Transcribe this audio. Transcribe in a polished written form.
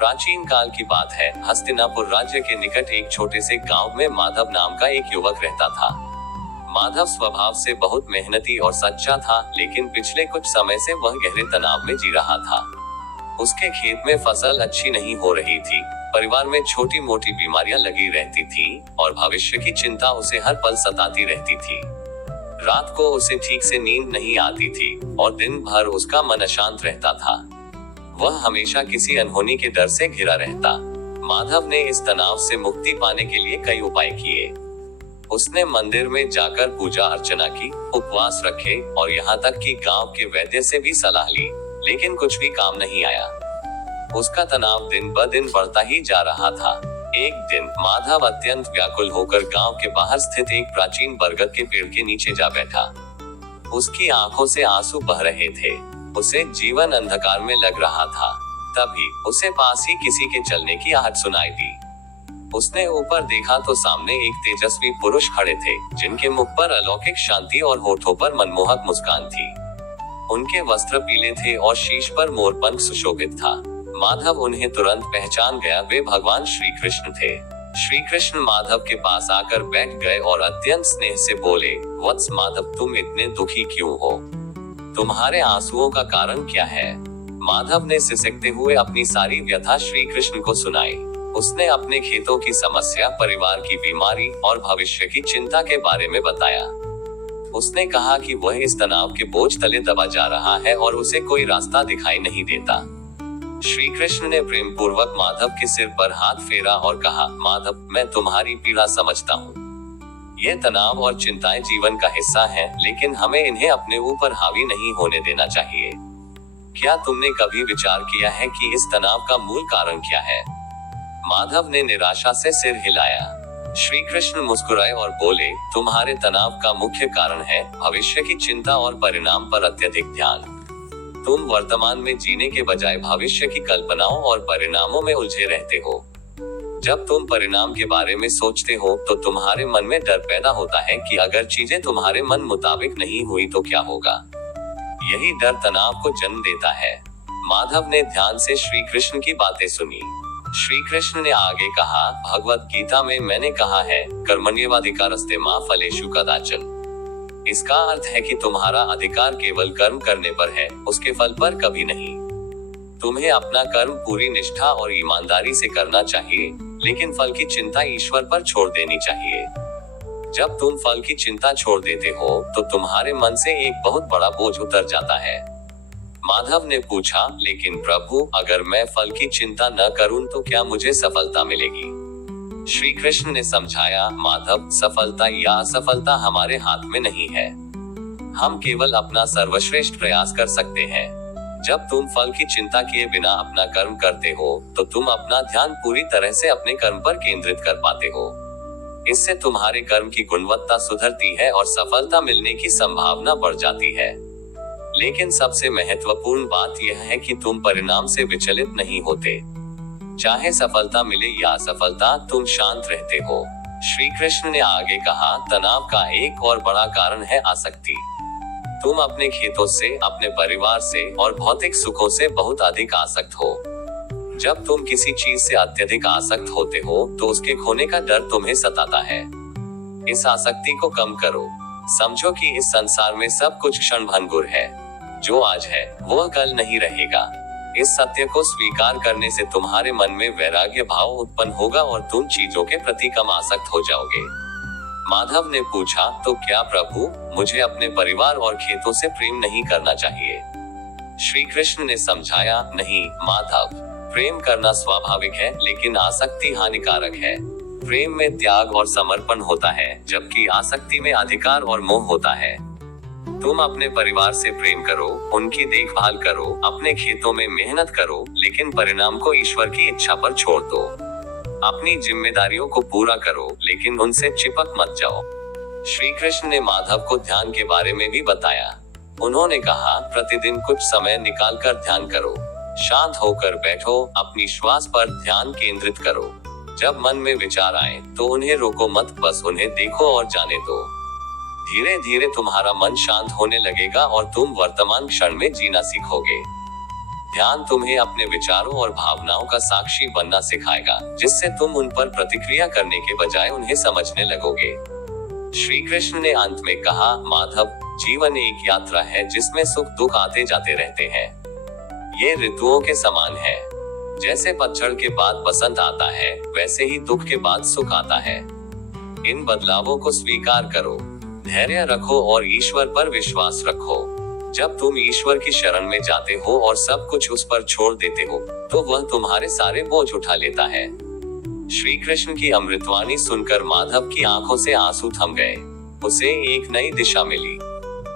प्राचीन काल की बात है। हस्तिनापुर राज्य के निकट एक छोटे से गांव में माधव नाम का एक युवक रहता था। माधव स्वभाव से बहुत मेहनती और सच्चा था, लेकिन पिछले कुछ समय से वह गहरे तनाव में जी रहा था। उसके खेत में फसल अच्छी नहीं हो रही थी, परिवार में छोटी मोटी बीमारियां लगी रहती थी और भविष्य की चिंता उसे हर पल सताती रहती थी। रात को उसे ठीक से नींद नहीं आती थी और दिन भर उसका मन अशांत रहता था। वह हमेशा किसी अनहोनी के डर से घिरा रहता। माधव ने इस तनाव से मुक्ति पाने के लिए कई उपाय किए। उसने मंदिर में जाकर पूजा अर्चना की, उपवास रखे और यहाँ तक कि गांव के वैद्य से भी सलाह ली, लेकिन कुछ भी काम नहीं आया। उसका तनाव दिन ब दिन बढ़ता ही जा रहा था। एक दिन माधव अत्यंत व्याकुल होकर गांव के बाहर स्थित एक प्राचीन बरगद के पेड़ के नीचे जा बैठा। उसकी आंखों से आंसू बह रहे थे। उसे जीवन अंधकार में लग रहा था। तभी उसे पास ही किसी के चलने की आहट सुनाई दी। उसने ऊपर देखा तो सामने एक तेजस्वी पुरुष खड़े थे, जिनके मुख पर अलौकिक शांति और होठों पर मनमोहक मुस्कान थी। उनके वस्त्र पीले थे और शीश पर मोरपंख सुशोभित था। माधव उन्हें तुरंत पहचान गया। वे भगवान श्री कृष्ण थे। श्री कृष्ण माधव के पास आकर बैठ गए और अत्यंत स्नेह से बोले, वत्स माधव, तुम इतने दुखी क्यों हो? तुम्हारे आंसुओं का कारण क्या है? माधव ने सिसकते हुए अपनी सारी व्यथा श्री कृष्ण को सुनाई। उसने अपने खेतों की समस्या, परिवार की बीमारी और भविष्य की चिंता के बारे में बताया। उसने कहा कि वह इस तनाव के बोझ तले दबा जा रहा है और उसे कोई रास्ता दिखाई नहीं देता। श्री कृष्ण ने प्रेम पूर्वक माधव के सिर पर हाथ फेरा और कहा, माधव, मैं तुम्हारी पीड़ा समझता हूँ। ये तनाव और चिंताएं जीवन का हिस्सा हैं, लेकिन हमें इन्हें अपने ऊपर हावी नहीं होने देना चाहिए। क्या तुमने कभी विचार किया है कि इस तनाव का मूल कारण क्या है? माधव ने निराशा से सिर हिलाया। श्री कृष्ण मुस्कुराए और बोले, तुम्हारे तनाव का मुख्य कारण है भविष्य की चिंता और परिणाम पर अत्यधिक ध्यान। तुम वर्तमान में जीने के बजाय भविष्य की कल्पनाओं और परिणामों में उलझे रहते हो। जब तुम परिणाम के बारे में सोचते हो तो तुम्हारे मन में डर पैदा होता है कि अगर चीजें तुम्हारे मन मुताबिक नहीं हुई तो क्या होगा। यही डर तनाव को जन्म देता है। माधव ने ध्यान से श्री कृष्ण की बातें सुनी। श्री कृष्ण ने आगे कहा, भगवत गीता में मैंने कहा है, कर्मण्येवाधिकारस्ते मा फलेषु कदाचन। इसका अर्थ है कि तुम्हारा अधिकार केवल कर्म करने पर है, उसके फल पर कभी नहीं। तुम्हें अपना कर्म पूरी निष्ठा और ईमानदारी से करना चाहिए, लेकिन फल की चिंता ईश्वर पर छोड़ देनी चाहिए। जब तुम फल की चिंता छोड़ देते हो तो तुम्हारे मन से एक बहुत बड़ा बोझ उतर जाता है। माधव ने पूछा, लेकिन प्रभु, अगर मैं फल की चिंता न करूं तो क्या मुझे सफलता मिलेगी? श्री कृष्ण ने समझाया, माधव, सफलता या असफलता हमारे हाथ में नहीं है। हम केवल अपना सर्वश्रेष्ठ प्रयास कर सकते हैं। जब तुम फल की चिंता किए बिना अपना कर्म करते हो तो तुम अपना ध्यान पूरी तरह से अपने कर्म पर केंद्रित कर पाते हो। इससे तुम्हारे कर्म की गुणवत्ता सुधरती है और सफलता मिलने की संभावना बढ़ जाती है। लेकिन सबसे महत्वपूर्ण बात यह है कि तुम परिणाम से विचलित नहीं होते। चाहे सफलता मिले या असफलता, तुम शांत रहते हो। श्री कृष्ण ने आगे कहा, तनाव का एक और बड़ा कारण है आसक्ति। तुम अपने खेतों से, अपने परिवार से और भौतिक सुखों से बहुत अधिक आसक्त हो। जब तुम किसी चीज से अत्यधिक आसक्त होते हो तो उसके खोने का डर तुम्हें सताता है। इस आसक्ति को कम करो। समझो कि इस संसार में सब कुछ क्षणभंगुर है। जो आज है वह कल नहीं रहेगा। इस सत्य को स्वीकार करने से तुम्हारे मन में वैराग्य भाव उत्पन्न होगा और तुम चीजों के प्रति कम आसक्त हो जाओगे। माधव ने पूछा, तो क्या प्रभु, मुझे अपने परिवार और खेतों से प्रेम नहीं करना चाहिए? श्री कृष्ण ने समझाया, नहीं माधव, प्रेम करना स्वाभाविक है, लेकिन आसक्ति हानिकारक है। प्रेम में त्याग और समर्पण होता है, जबकि आसक्ति में अधिकार और मोह होता है। तुम अपने परिवार से प्रेम करो, उनकी देखभाल करो, अपने खेतों में मेहनत करो, लेकिन परिणाम को ईश्वर की इच्छा पर छोड़ दो। अपनी जिम्मेदारियों को पूरा करो, लेकिन उनसे चिपक मत जाओ। श्री कृष्ण ने माधव को ध्यान के बारे में भी बताया। उन्होंने कहा, प्रतिदिन कुछ समय निकालकर ध्यान करो। शांत होकर बैठो, अपनी श्वास पर ध्यान केंद्रित करो। जब मन में विचार आए तो उन्हें रोको मत, बस उन्हें देखो और जाने दो। धीरे धीरे तुम्हारा मन शांत होने लगेगा और तुम वर्तमान क्षण में जीना सीखोगे। ध्यान तुम्हें अपने विचारों और भावनाओं का साक्षी बनना सिखाएगा, जिससे तुम उन पर प्रतिक्रिया करने के बजाय उन्हें समझने लगोगे। श्री कृष्ण ने अंत में कहा, माधव, जीवन एक यात्रा है जिसमें सुख दुख आते जाते रहते हैं। ये ऋतुओं के समान है। जैसे पतझड़ के बाद बसंत आता है, वैसे ही दुख के बाद सुख आता है। इन बदलावों को स्वीकार करो, धैर्य रखो और ईश्वर पर विश्वास रखो। जब तुम ईश्वर की शरण में जाते हो और सब कुछ उस पर छोड़ देते हो, तो वह तुम्हारे सारे बोझ उठा लेता है। श्री कृष्ण की अमृतवाणी सुनकर माधव की आंखों से आंसू थम गए। उसे एक नई दिशा मिली।